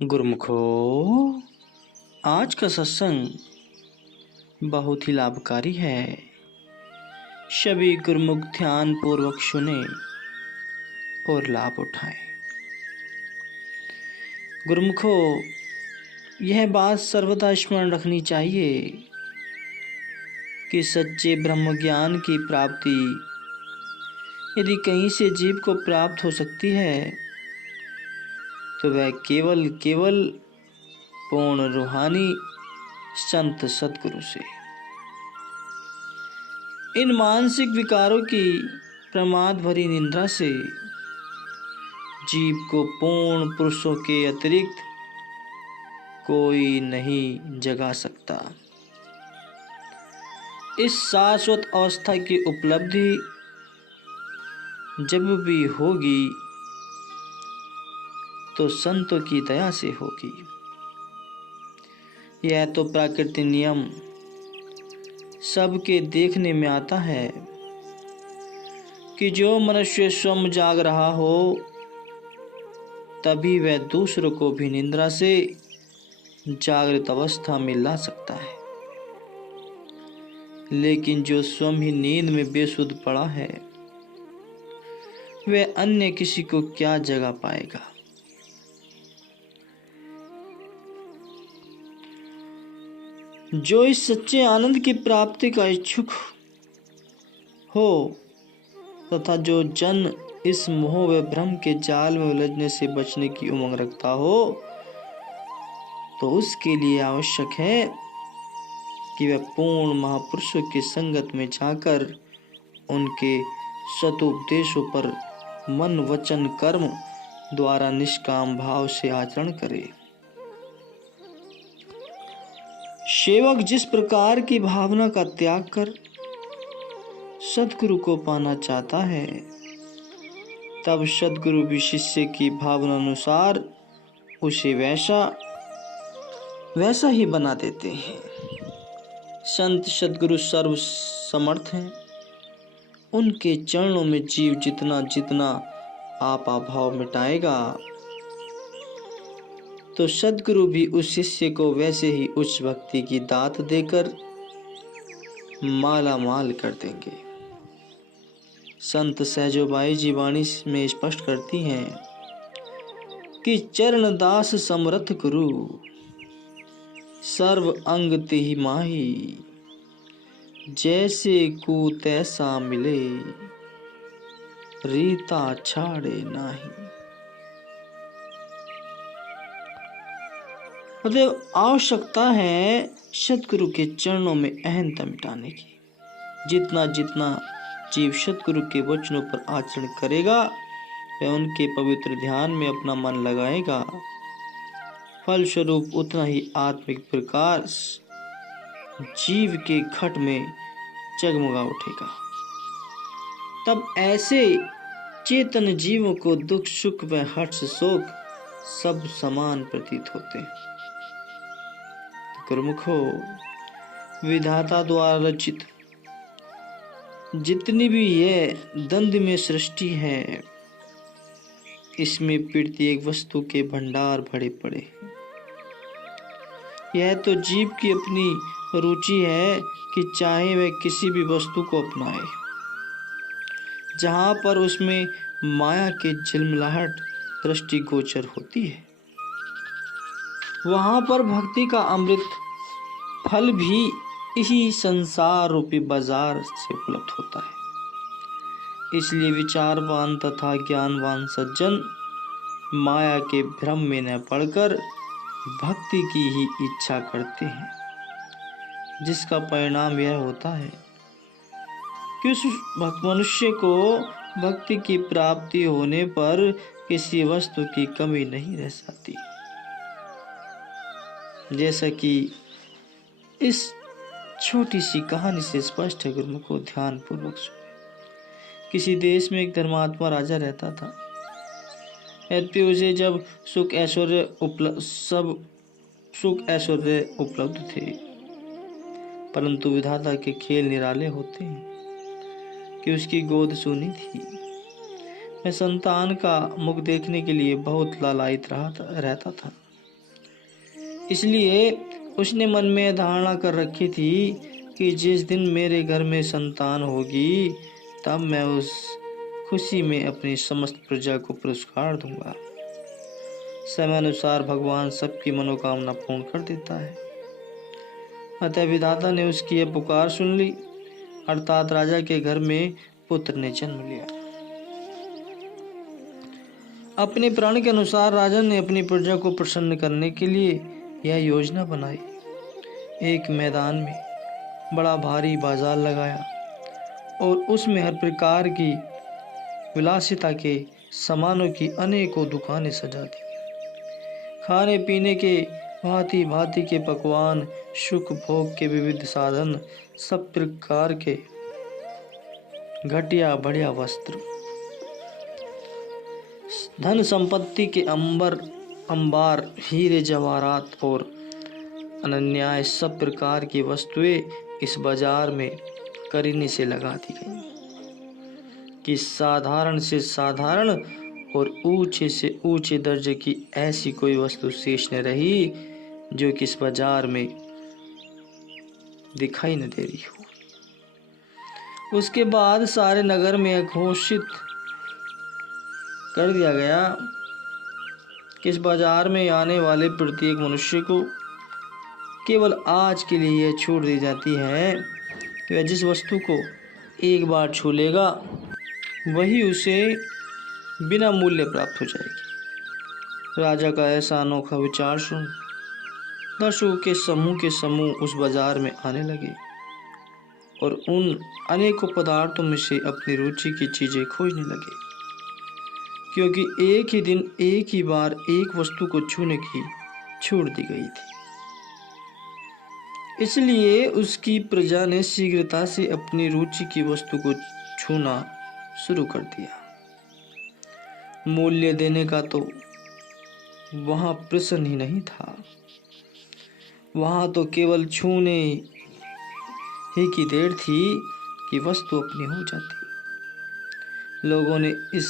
गुरुमुखो, आज का सत्संग बहुत ही लाभकारी है। सभी गुरुमुख ध्यान पूर्वक सुने और लाभ उठाएं। गुरुमुखो, यह बात सर्वदा स्मरण रखनी चाहिए कि सच्चे ब्रह्म ज्ञान की प्राप्ति यदि कहीं से जीव को प्राप्त हो सकती है तो वह केवल पूर्ण रूहानी संत सद्गुरु से। इन मानसिक विकारों की प्रमाद भरी निंदा से जीव को पूर्ण पुरुषों के अतिरिक्त कोई नहीं जगा सकता। इस शाश्वत अवस्था की उपलब्धि जब भी होगी तो संतों की दया से होगी। यह तो प्राकृतिक नियम सबके देखने में आता है कि जो मनुष्य स्वयं जाग रहा हो तभी वह दूसरों को भी निद्रा से जागृत अवस्था में ला सकता है, लेकिन जो स्वयं ही नींद में बेसुध पड़ा है वह अन्य किसी को क्या जगा पाएगा। जो इस सच्चे आनंद की प्राप्ति का इच्छुक हो तथा जो जन इस मोह व भ्रम के जाल में उलझने से बचने की उमंग रखता हो तो उसके लिए आवश्यक है कि वह पूर्ण महापुरुषों की संगत में जाकर उनके सतोपदेशों पर मन वचन कर्म द्वारा निष्काम भाव से आचरण करे। सेवक जिस प्रकार की भावना का त्याग कर सद्गुरु को पाना चाहता है तब सद्गुरु भी शिष्य की भावना अनुसार उसे वैसा ही बना देते हैं। संत सद्गुरु सर्व समर्थ हैं। उनके चरणों में जीव जितना जितना आपा भाव मिटाएगा तो सद्गुरु भी उस शिष्य को वैसे ही उच्च भक्ति की दात देकर माला माल कर देंगे। संत सहजोबाई जी वाणी में स्पष्ट करती हैं कि चरण दास समरथ गुरु सर्व अंग तेहि माही, जैसे को तैसा मिले रीता छाड़े नाही। मतलब आवश्यकता है सद्गुरु के चरणों में अहंता मिटाने की। जितना जितना जीव सद्गुरु के वचनों पर आचरण करेगा वह उनके पवित्र ध्यान में अपना मन लगाएगा, फलस्वरूप उतना ही आत्मिक प्रकाश जीव के घट में जगमगा उठेगा। तब ऐसे चेतन जीवों को दुख सुख व हर्ष शोक सब समान प्रतीत होते हैं। गुरुमुखो, विधाता द्वारा रचित जितनी भी यह द्वंद्व में सृष्टि है इसमें प्रत्येक वस्तु के भंडार भरे पड़े हैं। यह तो जीव की अपनी रुचि है कि चाहे वह किसी भी वस्तु को अपनाए जहां पर उसमें माया की झिलमिलाहट दृष्टिगोचर होती है वहां पर भक्ति का अमृत फल भी इसी संसार रूपी बाजार से उपलब्ध होता है। इसलिए विचारवान तथा ज्ञानवान सज्जन माया के भ्रम में न पड़कर भक्ति की ही इच्छा करते हैं, जिसका परिणाम यह होता है कि उस मनुष्य को भक्ति की प्राप्ति होने पर किसी वस्तु की कमी नहीं रह जाती। जैसा कि इस छोटी सी कहानी से स्पष्ट है, गुरुमुखो ध्यान पूर्वक सुने। किसी देश में एक धर्मात्मा राजा रहता था। यद्यपि उसे जब सुख ऐश्वर्य उपलब्ध थे, परंतु विधाता के खेल निराले होते हैं कि उसकी गोद सूनी थी। वह संतान का मुख देखने के लिए बहुत लालायित रहता था। इसलिए उसने मन में धारणा कर रखी थी कि जिस दिन मेरे घर में संतान होगी तब मैं उस खुशी में अपनी समस्त प्रजा को पुरस्कार दूंगा। समयानुसार भगवान सबकी मनोकामना पूर्ण कर देता है। अतः विधाता ने उसकी यह पुकार सुन ली, अर्थात राजा के घर में पुत्र ने जन्म लिया। अपने प्राण के अनुसार राजा ने अपनी प्रजा को प्रसन्न करने के लिए यह योजना बनाई। एक मैदान में बड़ा भारी बाजार लगाया और उसमें हर प्रकार की विलासिता के सामानों की अनेकों दुकानें सजा दी। खाने पीने के भांति भांति के पकवान, सुख भोग के विविध साधन, सब प्रकार के घटिया बढ़िया वस्त्र, धन संपत्ति के अंबार, हीरे जवाहरात और अनन्याय सब प्रकार की वस्तुएं इस बाजार में करीने से लगा दी गई कि साधारण से साधारण और ऊंचे से ऊंचे दर्जे की ऐसी कोई वस्तु शेष न रही जो कि इस बाजार में दिखाई न दे रही हो। उसके बाद सारे नगर में घोषित कर दिया गया कि इस बाजार में आने वाले प्रत्येक मनुष्य को केवल आज के लिए यह छूट दी जाती है कि वह जिस वस्तु को एक बार छू लेगा वही उसे बिना मूल्य प्राप्त हो जाएगी। राजा का ऐसा अनोखा विचार सुन दर्शकों के समूह उस बाजार में आने लगे और उन अनेकों पदार्थों में से अपनी रुचि की चीजें खोजने लगे, क्योंकि एक ही दिन एक ही बार एक वस्तु को छूने की छूट दी गई थी। इसलिए उसकी प्रजा ने शीघ्रता से अपनी रुचि की वस्तु को छूना शुरू कर दिया। मूल्य देने का तो वहां प्रश्न ही नहीं था, वहां तो केवल छूने ही की देर थी कि वस्तु अपनी हो जाती। लोगों ने इस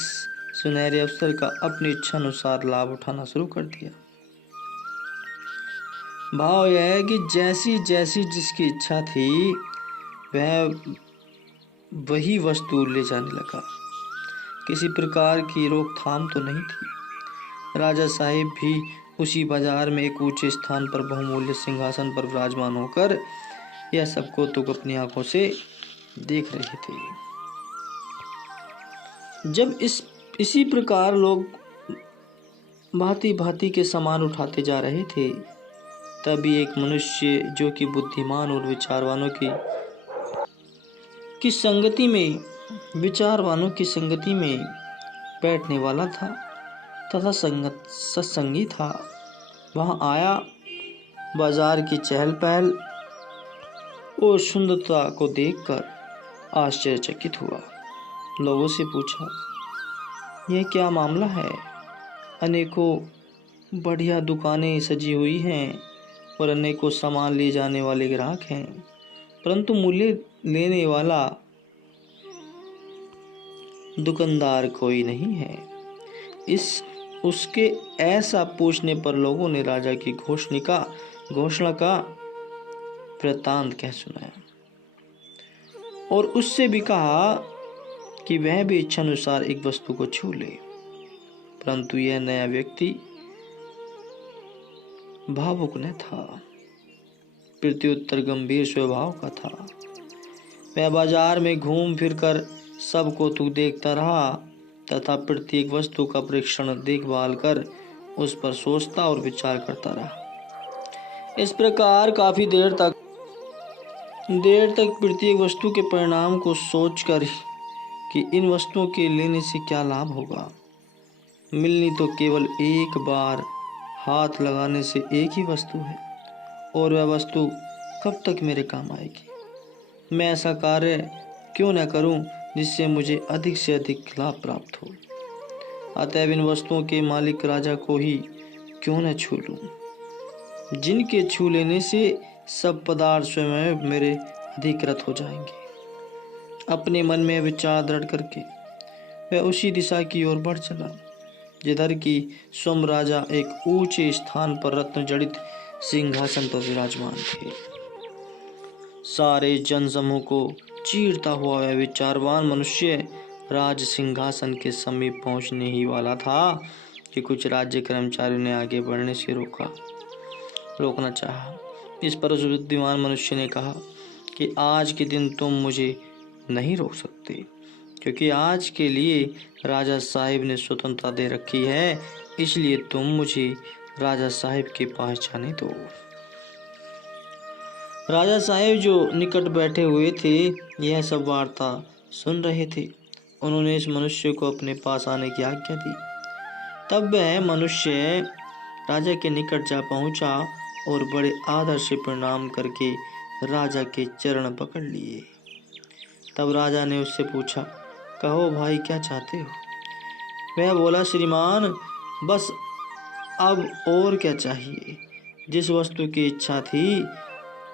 सुनहरे अवसर का अपनी इच्छा अनुसार लाभ उठाना शुरू कर दिया। भाव यह है कि जैसी जैसी जिसकी इच्छा थी वह वही वस्तु ले जाने लगा। किसी प्रकार की रोकथाम तो नहीं थी। राजा साहिब भी उसी बाजार में एक ऊंचे स्थान पर बहुमूल्य सिंहासन पर विराजमान होकर यह सब कौतुक अपनी आंखों से देख रहे थे। जब इसी प्रकार लोग भांति भांति के सामान उठाते जा रहे थे, तभी एक मनुष्य जो कि बुद्धिमान और विचारवानों की संगति में बैठने वाला था तथा सत्संगी था, वहां आया। बाजार की चहल पहल और सुंदरता को देखकर आश्चर्यचकित हुआ। लोगों से पूछा, यह क्या मामला है? अनेकों बढ़िया दुकानें सजी हुई हैं और अनेकों सामान ले जाने वाले ग्राहक हैं, परंतु मूल्य लेने वाला दुकानदार कोई नहीं है। उसके ऐसा पूछने पर लोगों ने राजा की घोषणा का वृत्तांत कह सुनाया और उससे भी कहा कि वह भी इच्छानुसार एक वस्तु को छू ले। परंतु यह नया व्यक्ति भावुक न था, प्रत्युत्तर गंभीर स्वभाव का था। वह बाजार में घूम फिरकर सबको तू देखता रहा तथा प्रत्येक वस्तु का परीक्षण देखभाल कर उस पर सोचता और विचार करता रहा। इस प्रकार काफी देर तक प्रत्येक वस्तु के परिणाम को सोचकर कि इन वस्तुओं के लेने से क्या लाभ होगा। मिलनी तो केवल एक बार हाथ लगाने से एक ही वस्तु है और वह वस्तु कब तक मेरे काम आएगी। मैं ऐसा कार्य क्यों न करूं जिससे मुझे अधिक से अधिक लाभ प्राप्त हो। अतएव इन वस्तुओं के मालिक राजा को ही क्यों न छू लूं, जिनके छू लेने से सब पदार्थ स्वयं मेरे अधिकृत हो जाएंगे। अपने मन में विचार दृढ़ करके वह उसी दिशा की ओर बढ़ चला जिधर की स्वयं राजा एक ऊंचे स्थान पर रत्न जड़ित सिंहासन पर विराजमान थे। सारे जनसमूह को चीरता हुआ वह विचारवान मनुष्य राज सिंहासन के समीप पहुंचने ही वाला था कि कुछ राज्य कर्मचारियों ने आगे बढ़ने से रोकना चाहा। इस पर उस बुद्धिमान मनुष्य ने कहा कि आज के दिन तुम मुझे नहीं रोक सकते, क्योंकि आज के लिए राजा साहिब ने स्वतंत्रता दे रखी है, इसलिए तुम मुझे राजा साहिब के पास जाने दो। राजा साहिब जो निकट बैठे हुए थे यह सब वार्ता सुन रहे थे। उन्होंने इस मनुष्य को अपने पास आने की आज्ञा दी। तब वह मनुष्य राजा के निकट जा पहुंचा और बड़े आदर से प्रणाम करके राजा के चरण पकड़ लिए। तब राजा ने उससे पूछा, कहो भाई, क्या चाहते हो? वह बोला, श्रीमान, बस अब और क्या चाहिए? जिस वस्तु की इच्छा थी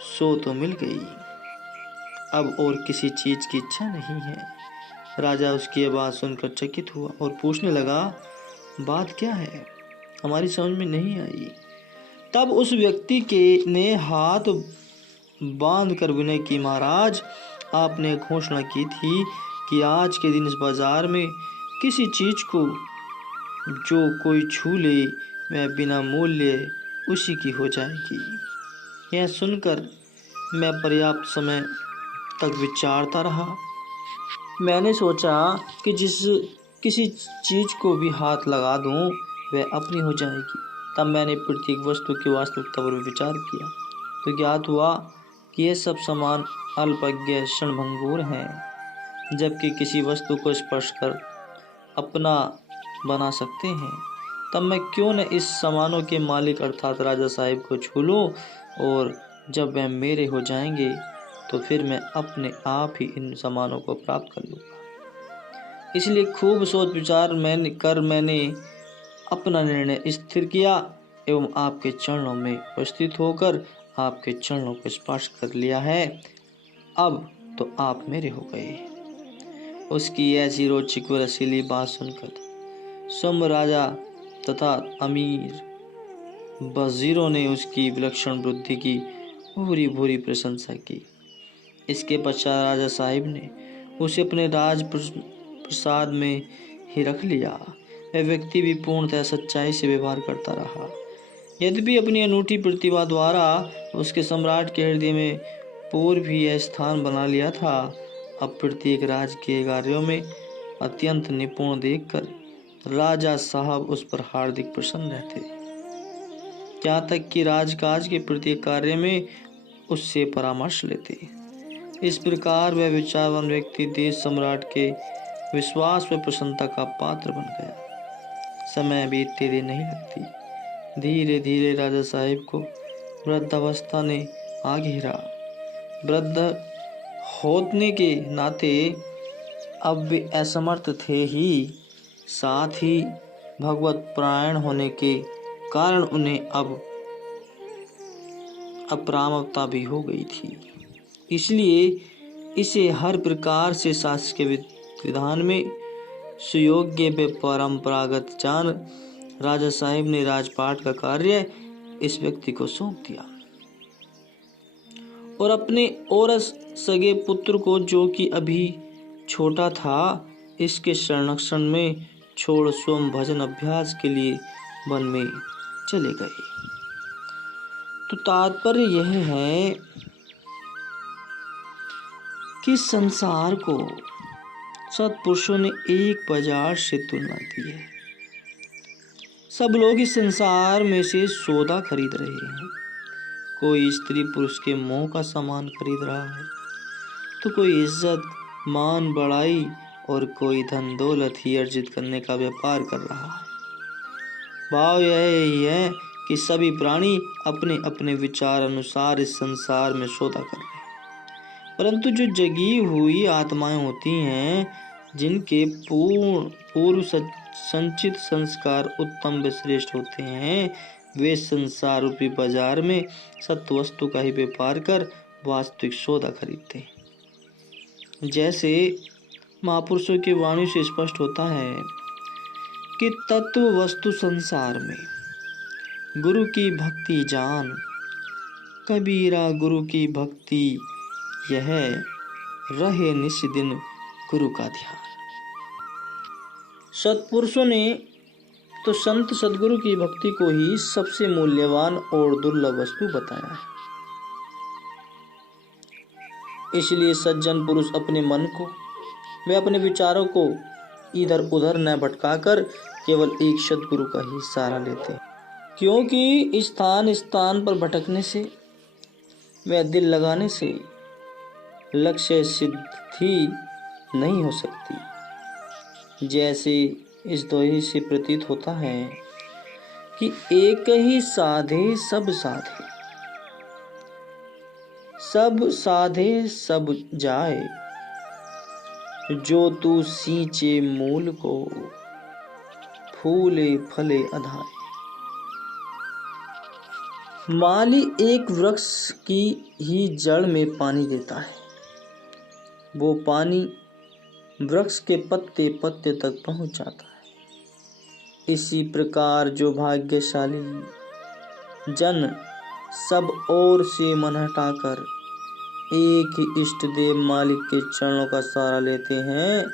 सो तो मिल गई, अब और किसी चीज की इच्छा नहीं है। राजा उसकी बात सुनकर चकित हुआ और पूछने लगा, बात क्या है? हमारी समझ में नहीं आई। तब उस व्यक्ति के ने हाथ बांध कर विनय की, महाराज, आपने घोषणा की थी कि आज के दिन इस बाजार में किसी चीज को जो कोई छू ले वह बिना मूल्य उसी की हो जाएगी। यह सुनकर मैं पर्याप्त समय तक विचारता रहा। मैंने सोचा कि किसी चीज को भी हाथ लगा दूं वह अपनी हो जाएगी। तब मैंने प्रत्येक वस्तु की वास्तविकता पर विचार किया तो ज्ञात हुआ कि यह सब सामान अल्पज्ञ क्षणभंगुर हैं, जबकि किसी वस्तु को स्पर्श कर अपना बना सकते हैं। तब मैं क्यों न इस सामानों के मालिक अर्थात राजा साहिब को छू लूं, और जब वह मेरे हो जाएंगे तो फिर मैं अपने आप ही इन सामानों को प्राप्त कर लूँगा। इसलिए खूब सोच विचार मैंने अपना निर्णय स्थिर किया एवं आपके चरणों में उपस्थित होकर आपके चरणों को स्पर्श कर लिया है। अब तो आप मेरे हो गए। उसकी ऐसी रोचक व रसीली बात सुनकर सम राजा तथा अमीर वजीरों ने उसकी विलक्षण बुद्धि की भूरी भूरी प्रशंसा की। इसके पश्चात राजा साहिब ने उसे अपने राज प्रसाद में ही रख लिया। वह व्यक्ति भी पूर्णतः सच्चाई से व्यवहार करता रहा। यद्यपि अपनी अनूठी प्रतिभा द्वारा उसके सम्राट के हृदय में पूर्व ही यह स्थान बना लिया था, अब प्रत्येक राजकीय कार्यों में अत्यंत निपुण देखकर राजा साहब उस पर हार्दिक प्रसन्न रहते, यहाँ तक कि राजकाज के प्रत्येक कार्य में उससे परामर्श लेते। इस प्रकार वह विचारवान व्यक्ति देश सम्राट के विश्वास व प्रसन्नता का पात्र बन गया। समय बीतते देर नहीं लगती। धीरे धीरे राजा साहिब को वृद्धावस्था ने आ घेरा। वृद्ध होने के नाते अब वे असमर्थ थे ही, साथ ही भगवत परायण होने के कारण उन्हें अब अपरामता भी हो गई थी। इसलिए इसे हर प्रकार से शास्त्र के विधान में सुयोग्य व परंपरागत जान राजा साहिब ने राजपाट का कार्य इस व्यक्ति को सौंप दिया और अपने औरस सगे पुत्र को, जो कि अभी छोटा था, इसके संरक्षण में छोड़ स्वयं भजन अभ्यास के लिए वन में चले गए। तो तात्पर्य यह है कि संसार को सत्पुरुषों ने एक बाजार से तुलना दी है। सब लोग इस संसार में से सौदा खरीद रहे हैं। कोई स्त्री पुरुष के मोह का सामान खरीद रहा है, तो कोई इज्जत, मान, बड़ाई और कोई धन दौलत ही अर्जित करने का व्यापार कर रहा है। भाव यह ही है कि सभी प्राणी अपने अपने विचार अनुसार इस संसार में सौदा कर रहे हैं, परंतु जो जगी हुई आत्माएं होती हैं, जिनके पूर्व संचित संस्कार उत्तम व श्रेष्ठ होते हैं, वे संसार रूपी बाजार में सत्य वस्तु का ही व्यापार कर वास्तविक सौदा खरीदते हैं। जैसे महापुरुषों की वाणी से स्पष्ट होता है कि तत्व वस्तु संसार में गुरु की भक्ति जान, कबीरा गुरु की भक्ति यह रहे निस दिन गुरु का ध्यान। सत्पुरुषों ने तो संत सदगुरु की भक्ति को ही सबसे मूल्यवान और दुर्लभ वस्तु बताया है। इसलिए सज्जन पुरुष अपने मन को वे अपने विचारों को इधर उधर न भटकाकर केवल एक सदगुरु का ही सहारा लेते हैं, क्योंकि स्थान स्थान पर भटकने से व दिल लगाने से लक्ष्य सिद्धि नहीं हो सकती। जैसे इस दोहे से प्रतीत होता है कि एक ही साधे सब साधे, सब साधे सब जाए, जो तू सींचे मूल को फूले फले अधाए। माली एक वृक्ष की ही जड़ में पानी देता है, वो पानी वृक्ष के पत्ते पत्ते तक पहुंच जाता है। इसी प्रकार जो भाग्यशाली जन सब ओर से मन हटाकर एक ही इष्ट देव मालिक के चरणों का सहारा लेते हैं,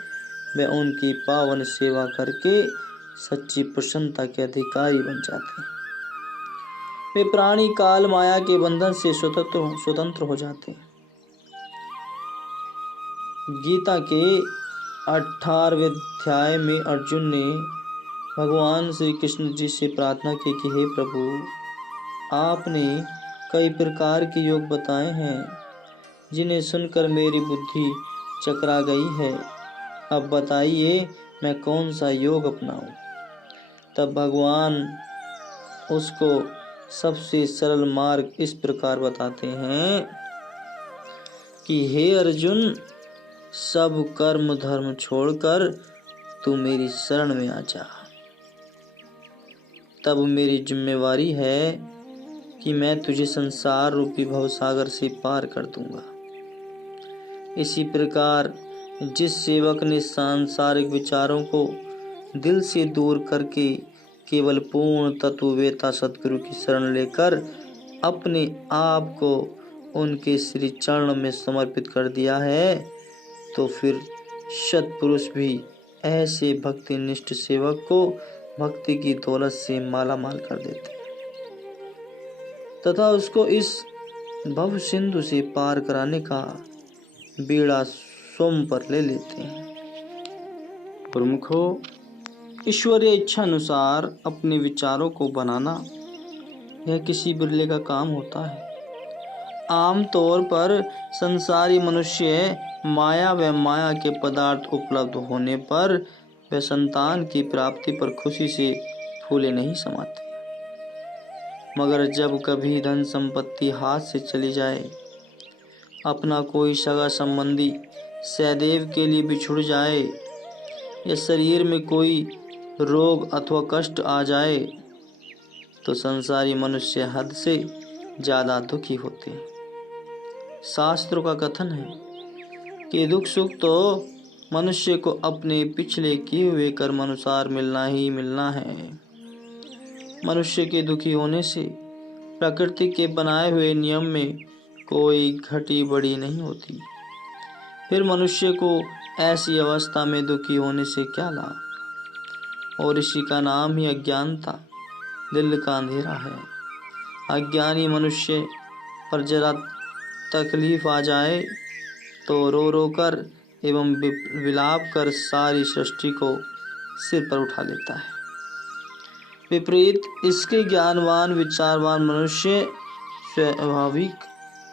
वे उनकी पावन सेवा करके सच्ची प्रसन्नता के अधिकारी बन जाते हैं। वे प्राणी काल माया के बंधन से स्वतंत्र हो जाते हैं। गीता के 18वें अध्याय में अर्जुन ने भगवान श्री कृष्ण जी से प्रार्थना की कि हे प्रभु, आपने कई प्रकार के योग बताए हैं जिन्हें सुनकर मेरी बुद्धि चकरा गई है। अब बताइए मैं कौन सा योग अपनाऊं। तब भगवान उसको सबसे सरल मार्ग इस प्रकार बताते हैं कि हे अर्जुन, सब कर्म धर्म छोड़कर तू मेरी शरण में आ जा। तब मेरी जिम्मेवारी है कि मैं तुझे संसार रूपी भवसागर से पार कर दूंगा। इसी प्रकार जिस सेवक ने सांसारिक विचारों को दिल से दूर करके केवल पूर्ण तत्ववेता सद्गुरु की शरण लेकर अपने आप को उनके श्री चरण में समर्पित कर दिया है, तो फिर सत्पुरुष भी ऐसे भक्तिनिष्ठ सेवक को भक्ति की दौलत से माला माल कर देते तथा उसको इस भव सिंधु से पार कराने का बीड़ा स्वयं पर ले लेते हैं। प्रमुखों, ईश्वरीय इच्छा अनुसार अपने विचारों को बनाना यह किसी बिरले का काम होता है। आमतौर पर संसारी मनुष्य माया व माया के पदार्थ उपलब्ध होने पर वे संतान की प्राप्ति पर खुशी से फूले नहीं समाते, मगर जब कभी धन संपत्ति हाथ से चली जाए, अपना कोई सगा संबंधी सदैव के लिए बिछुड़ जाए या शरीर में कोई रोग अथवा कष्ट आ जाए, तो संसारी मनुष्य हद से ज्यादा दुखी होते हैं। शास्त्रों का कथन है कि दुख सुख तो मनुष्य को अपने पिछले किए हुए कर्म अनुसार मिलना ही मिलना है। मनुष्य के दुखी होने से प्रकृति के बनाए हुए नियम में कोई घटी बड़ी नहीं होती। फिर मनुष्य को ऐसी अवस्था में दुखी होने से क्या लाभ। और इसी का नाम ही अज्ञानता, दिल का अंधेरा है। अज्ञानी मनुष्य पर जरा तकलीफ आ जाए तो रो रो कर एवं विलाप कर सारी सृष्टि को सिर पर उठा लेता है। विपरीत इसके ज्ञानवान विचारवान मनुष्य स्वाभाविक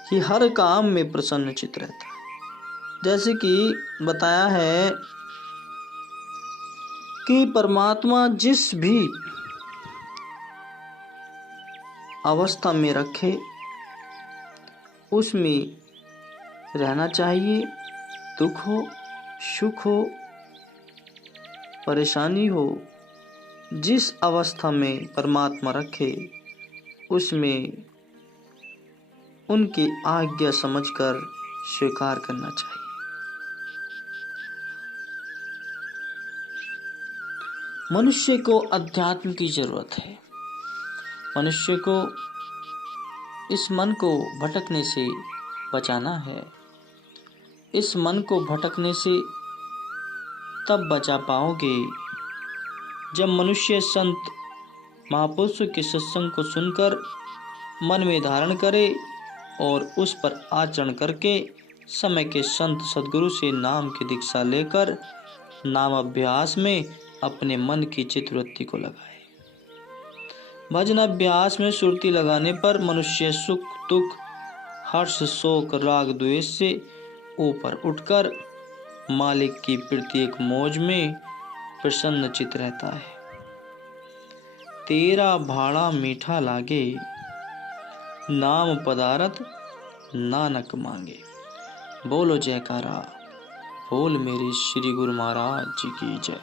ही हर काम में प्रसन्नचित्त रहता है। जैसे कि बताया है कि परमात्मा जिस भी अवस्था में रखे उसमें रहना चाहिए। दुख हो, सुख हो, परेशानी हो, जिस अवस्था में परमात्मा रखे उसमें उनकी आज्ञा समझकर स्वीकार करना चाहिए। मनुष्य को अध्यात्म की जरूरत है। मनुष्य को इस मन को भटकने से बचाना है। इस मन को भटकने से तब बचा पाओगे जब मनुष्य संत महापुरुषों के सत्संग को सुनकर मन में धारण करे और उस पर आचरण करके समय के संत सद्गुरु से नाम की दीक्षा लेकर नाम अभ्यास में अपने मन की चित्तवृत्ति को लगाए। भजन अभ्यास में सुरती लगाने पर मनुष्य सुख दुख हर्ष शोक राग द्वेष से ऊपर उठकर मालिक की प्रत्येक मौज में प्रसन्न चित रहता है। तेरा भाड़ा मीठा लागे, नाम पदारथ नानक मांगे। बोलो जयकारा, बोल मेरे श्री गुरु महाराज जी की जय।